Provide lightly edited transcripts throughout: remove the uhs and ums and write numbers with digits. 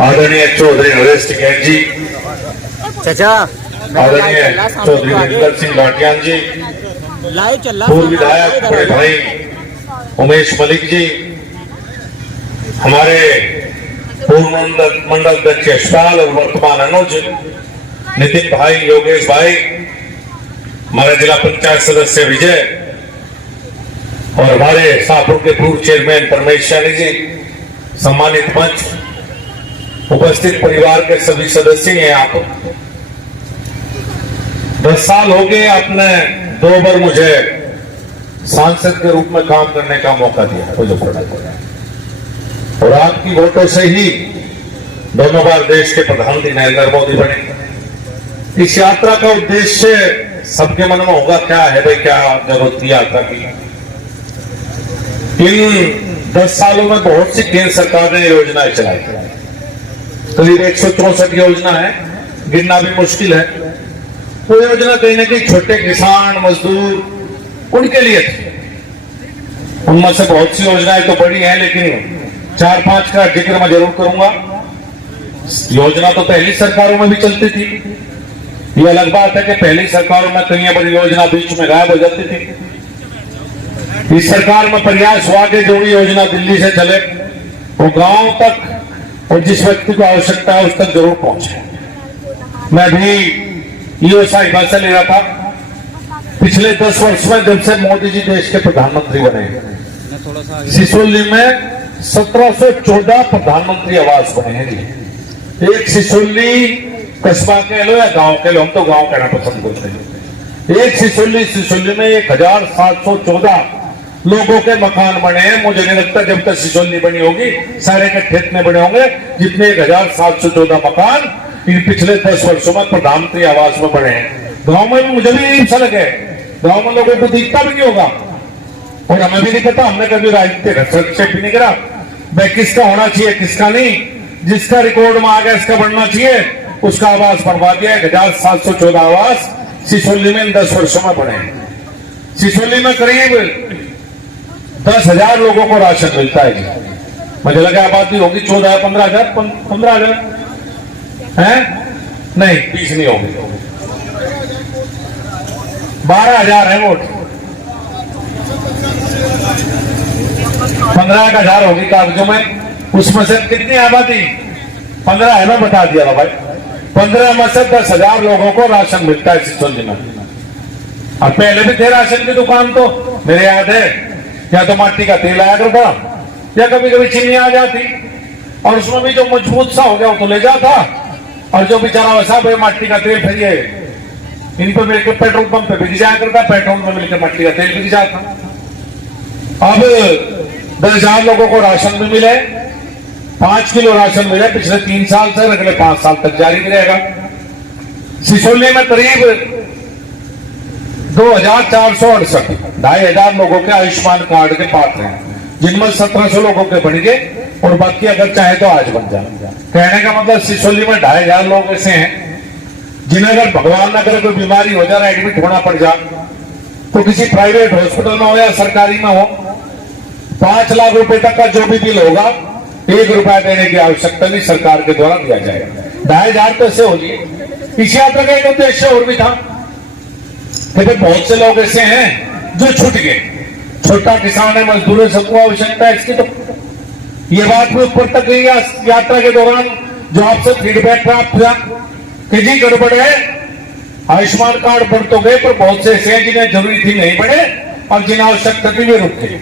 आदरणीय चौधरी नरेश टिकैत जी, चाचा आदरणीय चौधरी वीरेंद्र सिंह लाटियान जी, लाइव चल रहा पूर्व विधायक बड़े भाई उमेश मलिक जी, हमारे पूर्व मंडल अध्यक्ष यशपाल और वर्तमान अनुज, नितिन भाई, योगेश भाई, हमारे जिला पंचायत सदस्य विजय और हमारे शाहपुर के पूर्व चेयरमैन परमेश शानी जी, सम्मानित मंच, उपस्थित परिवार के सभी सदस्य हैं। आप 10 साल हो गए, आपने 2 बार मुझे सांसद के रूप में काम करने का मौका दिया और आपकी वोटों से ही दोनों बार देश के प्रधानमंत्री नरेंद्र मोदी बने। इस यात्रा का उद्देश्य सबके मन में होगा, क्या है भाई, क्या जरूरत थी यात्रा की। इन 10 सालों में बहुत सी केंद्र सरकार ने योजनाएं चलाई, करीब 164 योजना है, गिनना भी मुश्किल है। वो योजना कहीं ना कहीं छोटे किसान, मजदूर, उनके लिए थी। उनमें से बहुत सी योजनाएं तो बड़ी हैं, लेकिन 4-5 का जिक्र मैं जरूर करूंगा। योजना तो पहली सरकारों में भी चलती थी, ये अलग बात है कि पहली सरकारों में कई बड़ी योजना बीच में गायब हो जाती थी। इस सरकार में प्रयास हुआ कि जो भी योजना दिल्ली से चले वो गांव तक और जिस व्यक्ति को आवश्यकता है उस तक जरूर पहुंचे। मैं भी ईओसाई बस ले रहा था। पिछले 10 वर्ष में जब से मोदी जी देश के प्रधानमंत्री बने, सिसोली में 1714 प्रधानमंत्री आवास बने हैं जी। एक सिसोली कस्बा कह लो या गांव कह लो, हम तो गांव कहना पसंद करते हैं। एक सिसोली में 1714 लोगों के मकान बने हैं। मुझे नहीं लगता जब तक सिसोली बनी होगी सारे के खेत में बने होंगे जितने 1714 मकान इन पिछले 10 वर्षों में प्रधानमंत्री आवास में बने हैं। गांव में भी मुझे भी यही सा लगे, गांव में लोगों को दिखता भी नहीं होगा और हमें भी नहीं पता, हमने कभी राजनीतिक हस्तक्षेप भी नहीं करा भाई किसका होना चाहिए किसका नहीं। जिसका रिकॉर्ड में आ गया इसका बढ़ना चाहिए, उसका आवास बनवा दिया। 1714 आवास सिसोली में इन 10 वर्षों में बने। सिसोली में करीब 10,000 लोगों को राशन मिलता है। मुझे लगा आबादी होगी 14-15,000 है, नहीं 20 नहीं होगी, 12,000 है वोट, 15,000 होगी कागजों में। उसमें से कितनी आबादी 15 है, मैं बता दिया भाई। 15 में से 10,000 लोगों को राशन मिलता है सिसोली में। और पहले भी थे राशन की दुकान, तो मेरे याद है या तो माटी का तेल आया करता या कभी कभी चीनी आ जाती और उसमें भी जो मजबूत सा हो गया वो तो ले जाता और जो बेचारा वैसा भाई माटी का तेल फिर ये इन पर मिलकर पेट्रोल पंप पे बिक जाया करता, पेट्रोल में मिलकर माटी का तेल बिक जाता। अब 10,000 लोगों को राशन भी मिले, 5 किलो राशन मिले पिछले 3 साल से, अगले 5 साल तक जारी रहेगा। सिसोली में करीब 2,468 2,500 लोगों के आयुष्मान कार्ड के पात्र हैं, जिनमें 1700 लोगों के बन गए और बाकी अगर चाहे तो आज बन जाए। कहने का मतलब सिसोली में 2,500 लोग ऐसे हैं जिन्हें अगर भगवान न करे कोई बीमारी हो जाए, एडमिट होना पड़ जाए, तो किसी प्राइवेट हॉस्पिटल में हो या सरकारी में हो, 5 लाख रुपए तक का जो भी बिल होगा 1 रुपया देने की आवश्यकता नहीं, सरकार के द्वारा दिया जाएगा। 2,500 तो ऐसे होगी। इस यात्रा का एक उद्देश्य और भी था कि बहुत से लोग ऐसे हैं जो छूट गए, छोटा किसान है, मजदूर है, सबको आवश्यकता है इसकी। तो ये बात भी ऊपर तक गई यात्रा के दौरान जो आपसे फीडबैक प्राप्त हुआ कि जी गड़बड़ है, आयुष्मान कार्ड बन तो गए पर बहुत से ऐसे हैं जिन्हें जरूरी थी नहीं बढ़े और जिन्हें आवश्यकता थी वे रुक गए।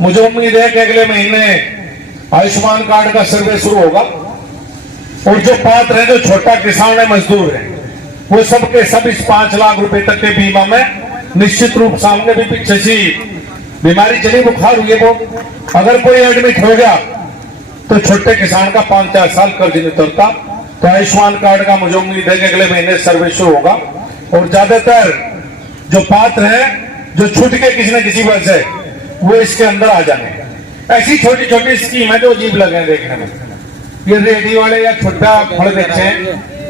मुझे उम्मीद है कि अगले महीने आयुष्मान कार्ड का सर्वे शुरू होगा और जो पात्र है, जो छोटा किसान है, मजदूर है, वो सबके सब इस 5 लाख रुपए तक के बीमा में निश्चित रूप सामने भी पीछे सी बीमारी चली, बुखार हुई है, वो अगर कोई एडमिट हो गया तो छोटे किसान का 5-4 साल कर्ज नहीं उतरता। तो आयुष्मान कार्ड का मुझे उम्मीद है कि अगले महीने सर्वे शुरू होगा और ज्यादातर जो पात्र है, जो छूट के किसी न किसी वजह से, वो इसके अंदर आ जाएंगे। ऐसी छोटी छोटी स्कीम है जो अजीब लगे देखने में। ये रेडी वाले या छोटा फल बेचे हैं,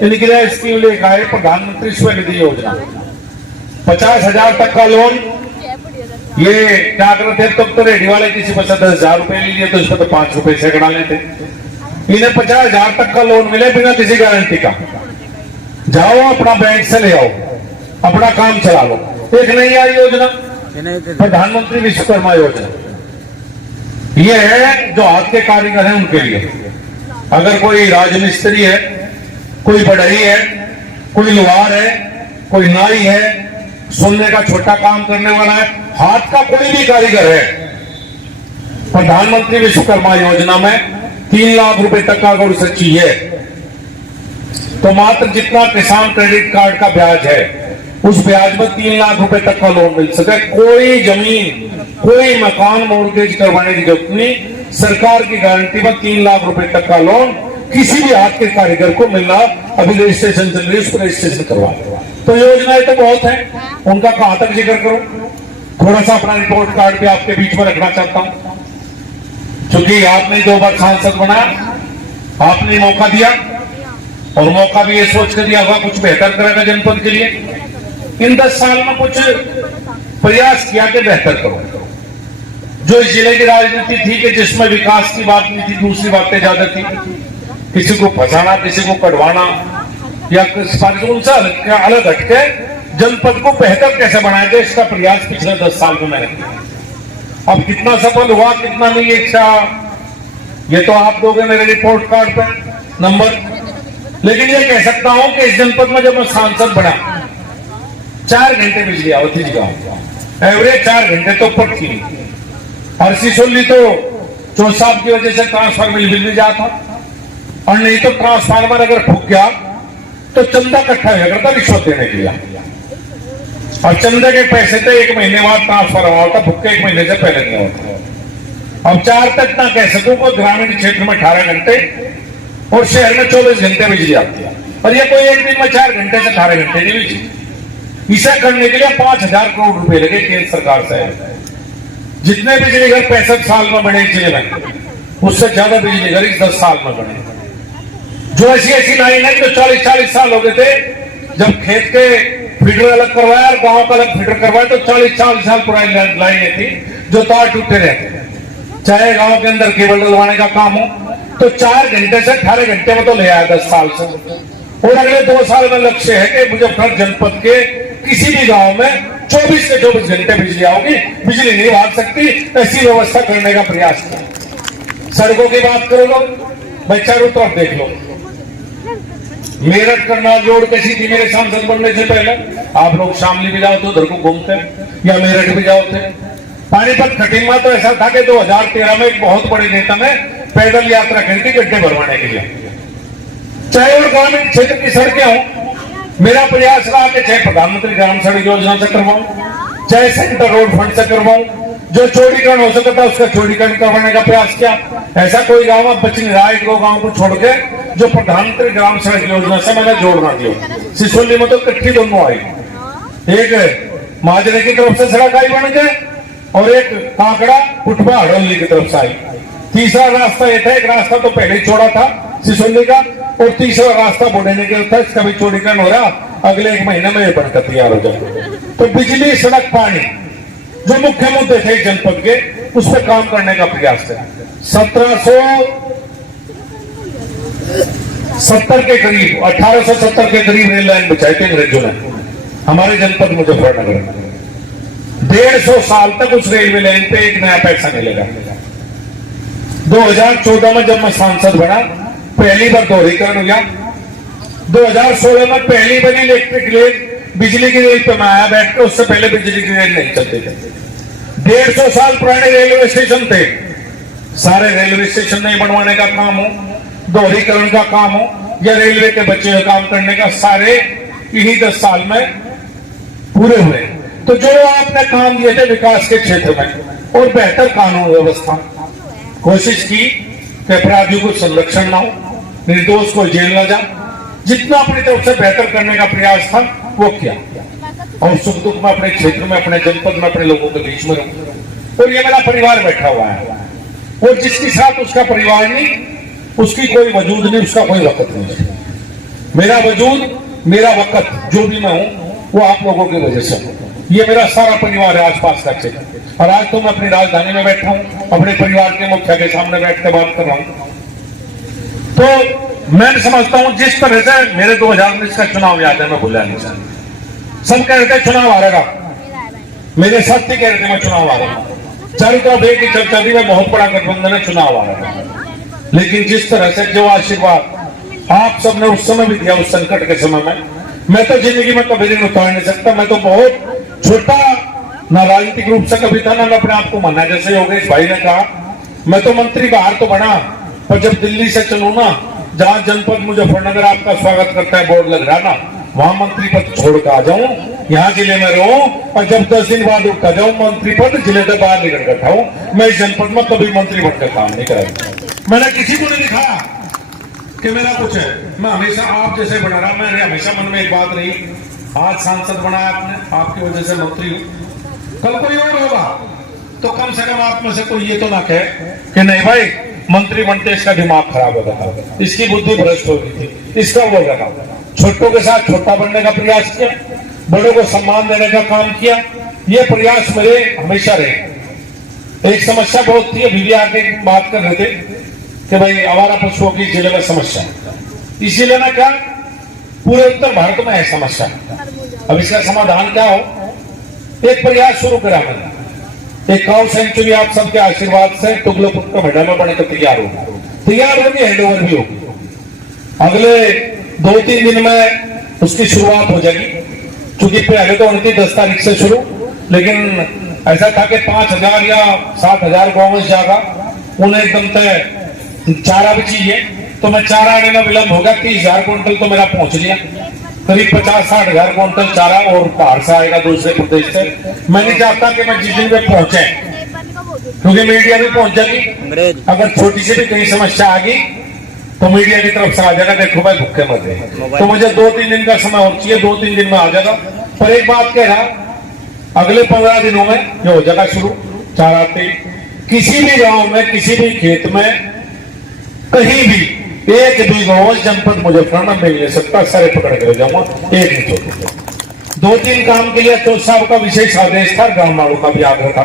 इनके लिए स्कीम लेकर आए प्रधानमंत्री स्वनिधि योजना, 50,000 तक का लोन। ये क्या करते थे, तब तो रेडी वाले किसी पर 10,000 रुपए लीजिए तो इसमें तो 5 रुपए से गड़ा लेते। इन्हें 50,000 तक का लोन मिले बिना किसी गारंटी का। जाओ अपना बैंक से ले आओ, अपना काम चला लो। एक नई आई योजना प्रधानमंत्री विश्वकर्मा योजना, ये है जो हाथ के कारीगर हैं उनके लिए। अगर कोई राजमिस्त्री है, कोई बढ़ई है, कोई लोहार है, कोई नाई है, सुनने का छोटा काम करने वाला है, हाथ का कोई भी कारीगर है, प्रधानमंत्री विश्वकर्मा योजना में 3 लाख रुपए तक का अगर उसे चाहिए तो मात्र जितना किसान क्रेडिट कार्ड का ब्याज है उस ब्याज में 3 लाख रुपए तक का लोन मिल सके। कोई जमीन, कोई मकान मॉर्गेज करवाने की जरूरत नहीं, सरकार की गारंटी में 3 लाख रुपए तक का लोन किसी भी हाथ के कारीगर को मिल रहा। अभी रजिस्ट्रेशन चल रही है, उसको रजिस्ट्रेशन करवा। तो योजनाएं तो बहुत है, उनका कहां तक जिक्र करूं? थोड़ा सा अपना रिपोर्ट कार्ड भी आपके बीच में रखना चाहता हूं, क्योंकि आपने 2 बार सांसद बनाया, आपने मौका दिया और मौका भी ये सोच कर दिया होगा कुछ बेहतर करेगा जनपद के लिए। इन 10 साल में कुछ प्रयास किया कि बेहतर करो। जो इस जिले की राजनीति थी कि जिसमें विकास की बात नहीं थी, दूसरी बातें ज्यादा थी, किसी को फंसाना, किसी को कटवाना या उनसे अलग हटके जनपद को बेहतर कैसे बनाया जाए, इसका प्रयास पिछले 10 साल में मैंने किया। अब कितना सफल हुआ कितना नहीं, ये तो आप दोगे मेरे रिपोर्ट कार्ड पे नंबर। लेकिन ये कह सकता हूं कि इस जनपद में जब मैं सांसद बना 4 घंटे बिजली आवती थी गाँव, एवरेज 4 घंटे तो ऊपर थी। और सिसोली तो चौथ साहब की वजह से ट्रांसफार्मर बिल भी जाता, और नहीं तो ट्रांसफार्मर अगर फूक गया तो चंदा इकट्ठा हो करता रिश्वत देने के लिए, और चंदे के पैसे थे 1 महीने बाद ट्रांसफर हुआ होता, फूक के 1 महीने से पहले नहीं होता। अब 4 तक ना कह सकूं को ग्रामीण क्षेत्र में 18 घंटे और शहर में 24 घंटे बिजली आती है, और ये कोई एक दिन में 4 घंटे से 18 घंटे नहीं बिजली। इसे करने के लिए 5,000 करोड़ रुपए लगे केंद्र सरकार से। जितने बिजली घर 65 साल में बने जिले में, उससे ज्यादा बिजली घर इस 10 साल में बने। जो ऐसी लाइन है जो 40-40 साल हो गए थे, जब खेत के फीडर अलग करवाया और गांव का अलग फीडर करवाया, तो 40-40 साल पुरानी लाइनें थी जो तार टूटे रहते। चाहे गांव के अंदर केबल डलवाने का काम हो तो 4 घंटे से 18 घंटे में तो ले आया 10 साल से। और अगले 2 साल में लक्ष्य है कि मुजफ्फरनगर जनपद के किसी भी गांव में 24 से 24 घंटे बिजली आओगी। बिजली नहीं भाग सकती, ऐसी व्यवस्था करने का प्रयास किया। सड़कों की बात करो लो, भाई चारों तरफ देख लो। मेरठ करनाल रोड कैसी थी मेरे सांसद बनने से पहले? आप लोग शामली भी जाओ तो उधर को घूमते, या मेरठ भी जाओ थे। पानीपत खटीमा तो ऐसा था कि 2013 में एक बहुत बड़े नेता ने पैदल यात्रा करी थी गड्ढे भरवाने के लिए। चाहे और ग्रामीण क्षेत्र की सड़कें हों, मेरा प्रयास रहा कि चाहे प्रधानमंत्री ग्राम सड़क योजना से करवाऊं, चाहे सेंटर रोड फंड से करवाऊं, जो चौड़ीकरण हो सकता था उसका चौड़ीकरण करवाने का प्रयास किया। ऐसा कोई गांव में बच नहीं रहा, 1-2 गांव को छोड़ के जो प्रधानमंत्री ग्राम सड़क योजना से मैंने जोड़ना दिया। सिसोली में तो इकट्ठी दोनों आई, एक माजरे की तरफ से सड़क आई बन के, और एक कांकड़ा कुटबा हड़ोली की तरफ से आई। तीसरा रास्ता ये था, एक रास्ता तो पहले ही छोड़ा था सिसोली का, और तीसरा रास्ता बुढ़ने के था, इसका भी चौड़ीकरण हो रहा, अगले 1 महीने में ये बनकर तैयार हो जाए। तो बिजली, सड़क, पानी जो मुख्य मुद्दे थे जनपद के, उस पर काम करने का प्रयास है। 1770 के करीब, 1870 के करीब रेल लाइन बिछाई थी अंग्रेजों ने हमारे जनपद मुजफ्फरनगर में। 150 साल तक उस रेलवे लाइन पे एक नया पैसा नहीं लगा। 2014 में जब मैं सांसद बना, पहली बार दोहरीकरण हुआ। 2016 में पहली बनी इलेक्ट्रिक रेल, बिजली की रेल पे मैं आया बैठ के, उससे पहले बिजली की रेल नहीं चलती थी। 150 साल पुराने रेलवे स्टेशन थे, सारे रेलवे स्टेशन नहीं बनवाने का काम हो, दोहरीकरण का काम हो, या रेलवे के बच्चे हुए काम करने का, सारे इन्हीं 10 साल में पूरे हुए। तो जो आपने काम दिए थे विकास के क्षेत्र में और बेहतर कानून व्यवस्था, कोशिश की कि अपराधियों को संरक्षण ना हो, निर्दोष को जेल न जा, जितना अपनी तरफ से बेहतर करने का प्रयास था वो किया। और सुख दुख में अपने क्षेत्र में, अपने जनपद में, अपने लोगों के बीच में रहूं। और ये मेरा परिवार बैठा हुआ है, और जिसके साथ उसका परिवार नहीं, उसकी कोई वजूद नहीं, उसका कोई वक्त नहीं। मेरा वजूद, मेरा वक्त, जो भी मैं हूं वो आप लोगों की वजह से। ये मेरा सारा परिवार है आसपास का क्षेत्र। और आज तो मैं अपनी राजधानी में बैठा हूं, अपने परिवार के मुखिया के सामने बैठ कर बात कर रहा हूं। तो मैं समझता हूं जिस तरह से मेरे 2019 का चुनाव याद है, मैं भूला नहीं चाहता। सब कह रहे थे चुनाव हारेगा, मेरे साथ ही कह रहे थे मैं चुनाव हारेगा, चारों तरफ एक ही चर्चा थी, मैं बहुत बड़ा गठबंधन है, चुनाव हारेगा। लेकिन जिस तरह से जो आशीर्वाद आप सबने उस समय भी दिया, उस संकट के समय में, मैं तो जिंदगी में कभी नहीं उतार नहीं सकता। मैं तो बहुत छोटा, ना राजनीतिक रूप से कभी था, ना मैं अपने आप को माना। जैसे योगेश भाई ने कहा, मैं तो मंत्री बाहर तो बना, पर जब दिल्ली से चलूं ना, जहां जनपद मुजफ्फरनगर आपका स्वागत करता है, बोर्ड लग रहा ना, वहां मंत्री पद छोड़ कर आ जाऊं, यहाँ जिले में रहूं, और जब 10 दिन बाद उठा जाऊं मंत्री पद, जिले से बाहर निकल कर था हूं। मैं इस जनपद में कभी मंत्री बनकर काम नहीं करा, मैंने किसी को नहीं दिखाया कि मेरा कुछ है। मैं हमेशा आप जैसे बना रहा। मेरे हमेशा मन में एक बात रही, आज सांसद बनाया आपने, आपकी वजह से मंत्री हूं, कल कोई और होगा तो कम से कम आप में से कोई ये तो ना कहे कि नहीं भाई मंत्री बनते इसका दिमाग खराब हो गया था, इसकी बुद्धि भ्रष्ट हो गई थी, इसका वो लगा। छोटों के साथ छोटा बनने का प्रयास किया, बड़ों को सम्मान देने का काम किया, ये प्रयास मेरे हमेशा रहे। एक समस्या बहुत थी, अभी भी आके बात कर रहे थे कि भाई आवारा पशुओं की जिले में समस्या, इसीलिए ना क्या पूरे उत्तर भारत में है समस्या। अब इसका समाधान क्या हो, एक प्रयास शुरू करा मैंने, एक काउ सेंचुरी आप सबके आशीर्वाद से तुगलकपुर मैदान में बनकर तैयार होगी, हैंडओवर भी होगी। अगले 2-3 दिन में उसकी शुरुआत हो जाएगी, क्योंकि पहले तो उनकी 10 तारीख से शुरू, लेकिन ऐसा था कि 5,000 या 7,000 गौवंश जागा, उन्हें एकदम तय चारा भी चाहिए, तो मैं चारा आने में विलंब होगा। 30,000 क्विंटल तो मेरा पहुंच लिया, करीब 50-60,000 क्विंटल चारा और बाहर से आएगा दूसरे प्रदेश से। मैं नहीं चाहता कि मैं जिस दिन में पहुंचे, क्योंकि मीडिया भी पहुंच जाएगी, अगर छोटी सी भी कहीं समस्या आ गई तो मीडिया की तरफ से आ जाएगा, देखो भाई भूखे मत रहे। तो मुझे 2-3 दिन का समय और चाहिए, 2-3 दिन में आ जाएगा। पर एक बात कह रहा, अगले 15 दिनों में ये हो जाएगा शुरू चारा आते। किसी भी गांव में, किसी भी खेत में, कहीं भी एक भी गौवंश जनपद मुजफ्फरनगर में मिल सकता, सारे पकड़ कर जाऊंगा, एक नहीं छोड़ूंगा। 2-3 काम के लिए तो साहब का विशेष आदेश था, गांव वालों का भी आग्रह था।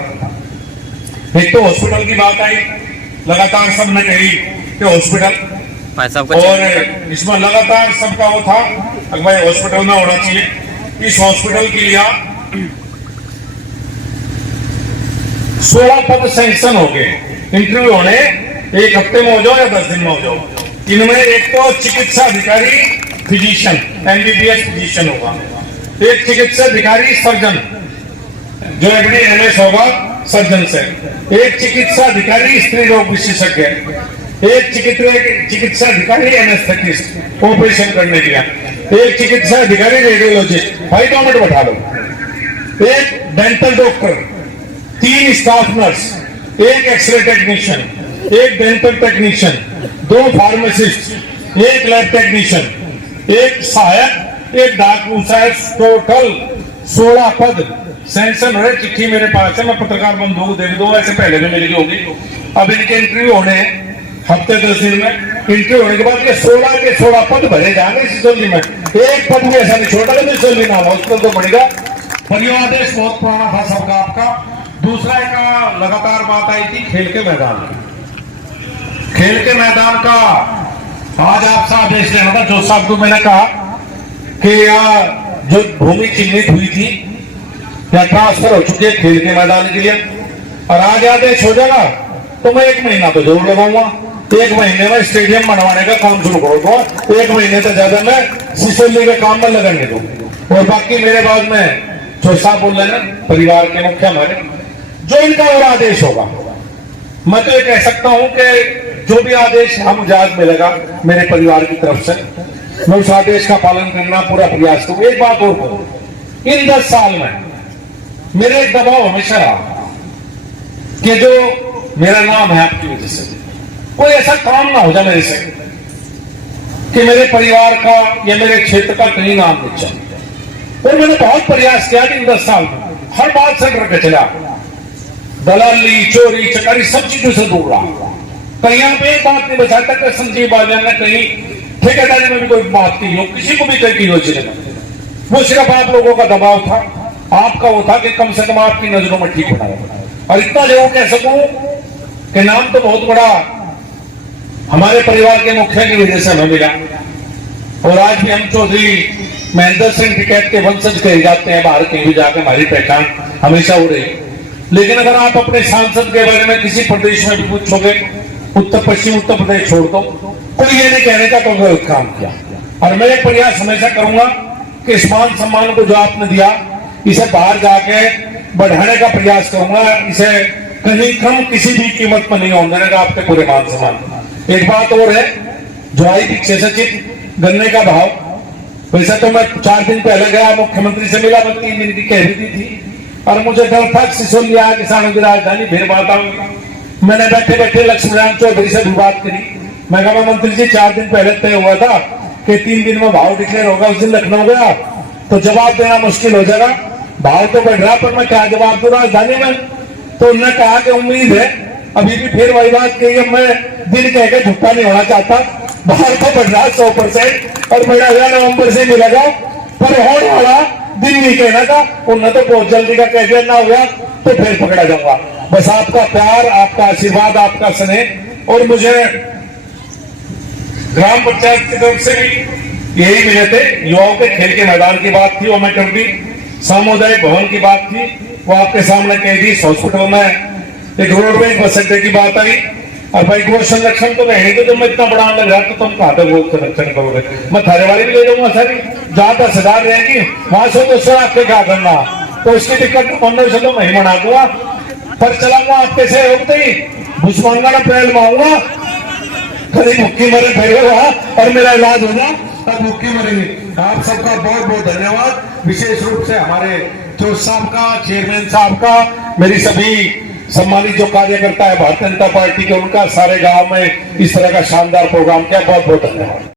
एक तो हॉस्पिटल की बात आई, लगातार सबने कही कि हॉस्पिटल, और इसमें लगातार सबका वो था कि भाई हॉस्पिटल में होना चाहिए। इस हॉस्पिटल के लिए 16 पद सैंक्शन हो गए, इंटरव्यू होने 1 हफ्ते में हो जाओ या 10 दिन में हो जाओ। इनमें एक तो चिकित्सा अधिकारी फिजिशियन, MBBS फिजिशियन होगा, एक चिकित्सा अधिकारी सर्जन जो MS होगा सर्जन से, एक चिकित्सा अधिकारी स्त्री रोग विशेषज्ञ, एक चिकित्सा अधिकारी एनेस्थेटिस्ट ऑपरेशन करने के लिए, एक चिकित्सा अधिकारी रेडियोलॉजिस्ट, भाई 2 मिनट बैठा लो, एक डेंटल डॉक्टर, 3 स्टाफ नर्स, एक एक्सरे टेक्नीशियन, एक डेंटल टेक्नीशियन, 2 फार्मासिस्ट, एक लैब टेक्नीशियन, एक सहायक, एक डाकू साहब, टोटल 16 पद सैंक्शन है। चिट्ठी मेरे पास है, मैं पत्रकार बंधुओं को दे दूंगा, ऐसे पहले भी मेरी होगी। अब इनके इंटरव्यू होने हफ्ते 10 दिन में, इंटरव्यू होने के बाद ये 16 के 16 पद भरे जाएंगे सिसोली में। एक पद भी ऐसा नहीं छोटा कि सिसोली ना हॉस्पिटल तो बढ़ेगा। पर यह आदेश बहुत पुराना था सबका आपका। दूसरा एक लगातार बात आई थी खेल के मैदान की, खेल के मैदान का आज आपसे आदेश लेना था। जो साहब को मैंने कहा कि जो भूमि चिन्हित हुई थी या ट्रांसफर हो चुकी है खेल के मैदान के लिए, और आज आदेश हो जाएगा तो मैं 1 महीना तो जरूर लगाऊंगा। 1 महीने में स्टेडियम बनवाने का काम शुरू करूंगा, 1 महीने से ज्यादा मैं सिसोली के काम में लगने दूंगा। और बाकी मेरे बाद में जो साहब बोल रहे हैं परिवार के मुख्य हमारे, जो इनका और आदेश होगा, मैं तो ये कह सकता हूं कि जो भी आदेश मुझे आज मिलेगा मेरे परिवार की तरफ से, मैं उस आदेश का पालन करना पूरा प्रयास करूंगा। एक बात और कहूं, इन 10 साल में मेरे एक दबाव हमेशा रहा कि जो मेरा नाम है आपकी वजह से कोई ऐसा काम ना हो जाए मेरे से कि मेरे परिवार का या मेरे क्षेत्र का कहीं नाम मिल जाए। और मैंने बहुत प्रयास किया इन 10 साल में, हर बात से डर के चला, दलाली, चोरी, चकारी सब चीजों से दूर रहा। कहीं यहाँ पे एक बात नहीं बचाता कि संजीव बालियान ने कहीं ठेकेदारी में भी कोई बात की हो, किसी को भी कहीं की योजना, वो सिर्फ आप लोगों का दबाव था, आपका वो था कि कम से कम आपकी नजरों में ठीक होना। और इतना जरूर कह सकूं कि नाम तो बहुत बड़ा हमारे परिवार के मुखिया की वजह से हमें मिला, और आज भी हम चौधरी महेंद्र सिंह टिकैत के वंशज कहे जाते हैं, बाहर कहीं भी जाकर हमारी पहचान हमेशा हो रही। लेकिन अगर आप अपने सांसद के बारे में किसी प्रदेश में भी पूछोगे, उत्तर पश्चिम उत्तर प्रदेश छोड़ दो, कोई ये नहीं कहने का तो गलत काम किया। और मैं एक प्रयास हमेशा करूंगा कि इस मान सम्मान को जो आपने दिया, इसे बाहर जाके बढ़ाने का प्रयास करूंगा, इसे कहीं कम किसी भी कीमत पर नहीं होने देगा आपके पूरे मान सम्मान। एक बात और है, जो आई पीछे सचिव गन्ने का भाव, वैसे तो मैं 4 दिन पहले गया, मुख्यमंत्री से मिला, मैं 3 दिन की कह दी थी, और मुझे डर था सिसोलिया किसानों की राजधानी फिर बात आऊंगी। मैंने बैठे बैठे लक्ष्मीनारायण चौधरी से भी बात करी। मैं कहा मंत्री जी 4 दिन पहले तय हुआ था कि 3 दिन में भाव डिक्लेयर होगा, उस दिन लखनऊ गया तो जवाब देना मुश्किल हो जाएगा, भाव तो बढ़ रहा, पर मैं क्या जवाब दूं राजधानी में। तो उन्होंने कहा कि उम्मीद है, अभी भी फिर वही बात कही है, मैं दिन कह के झुक्का नहीं होना चाहता, भाव तो बढ़ रहा 100% और बढ़ा हुआ नवंबर से मिलेगा, पर होने वाला दिन नहीं कहना था। उन्होंने तो बहुत जल्दी का कह दिया, ना हुआ तो फिर पकड़ा जाऊंगा। बस आपका प्यार, आपका आशीर्वाद, आपका स्नेह, और मुझे ग्राम पंचायत की तरफ से भी यही मिले थे। युवाओं के खेल के मैदान की बात थी वो मैं कर दी, सामुदायिक भवन की बात थी वो आपके सामने कह दी, हॉस्पिटल में एक रोडवे बस अड्डे की बात आई, और भाई गो संरक्षण तो रहेगी, तो तुम इतना बड़ा लग रहा तो तुम कहा था गो संरक्षण करोगे। मैं थारे वाली भी ले जाऊंगा सारी, जहां 10,000 रहेगी वहां से तो सर आपके क्या करना, तो उसकी टिकट 15 से तो नहीं बना दूंगा, पर चलाऊंगा आपके सहयोग से ही, भुजमांगा अप्रैल में आऊंगा, कभी भुक्की मरे फिर और मेरा इलाज होगा, तब भुक्की मरेंगे। आप सबका बहुत बहुत धन्यवाद, विशेष रूप से हमारे जोश साहब का, चेयरमैन साहब का, मेरी सभी सम्मानित जो कार्यकर्ता है भारतीय जनता पार्टी के, उनका सारे गांव में इस तरह का शानदार प्रोग्राम किया, बहुत बहुत धन्यवाद।